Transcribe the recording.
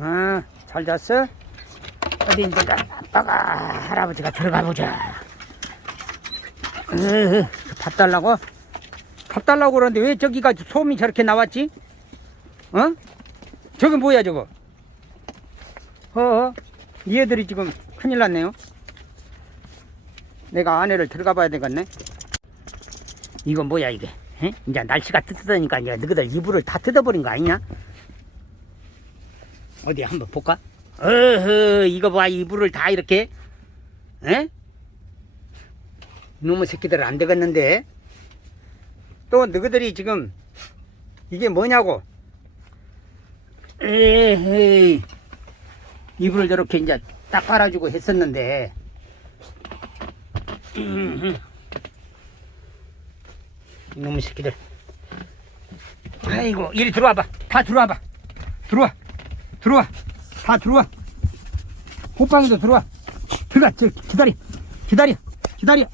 아, 잘 잤어? 어디 이제 아빠가 할아버지가 들어가 보자. 으, 밥 달라고? 밥 달라고 그러는데 왜 저기가 소음이 저렇게 나왔지? 어? 저기 뭐야 저거? 어? 얘들이 지금 큰일 났네요. 내가 안에를 들어가 봐야 되겠네. 이건 뭐야 이게? 에? 이제 날씨가 뜨뜻하니까 이제 너희들 이불을 다 뜯어버린 거 아니냐? 어디 한번 볼까? 어허 이거 봐 이불을 다 이렇게. 에? 놈의 새끼들 안 되겠는데? 또 너희들이 지금 이게 뭐냐고? 에헤이. 이불을 저렇게 이제 딱 깔아주고 했었는데. 이놈의 새끼들. 아이고 이리 들어와봐. 다 들어와봐. 들어와 들어와. 다 들어와. 호빵이도 들어와. 들어가 저 기다려. 기다려. 기다려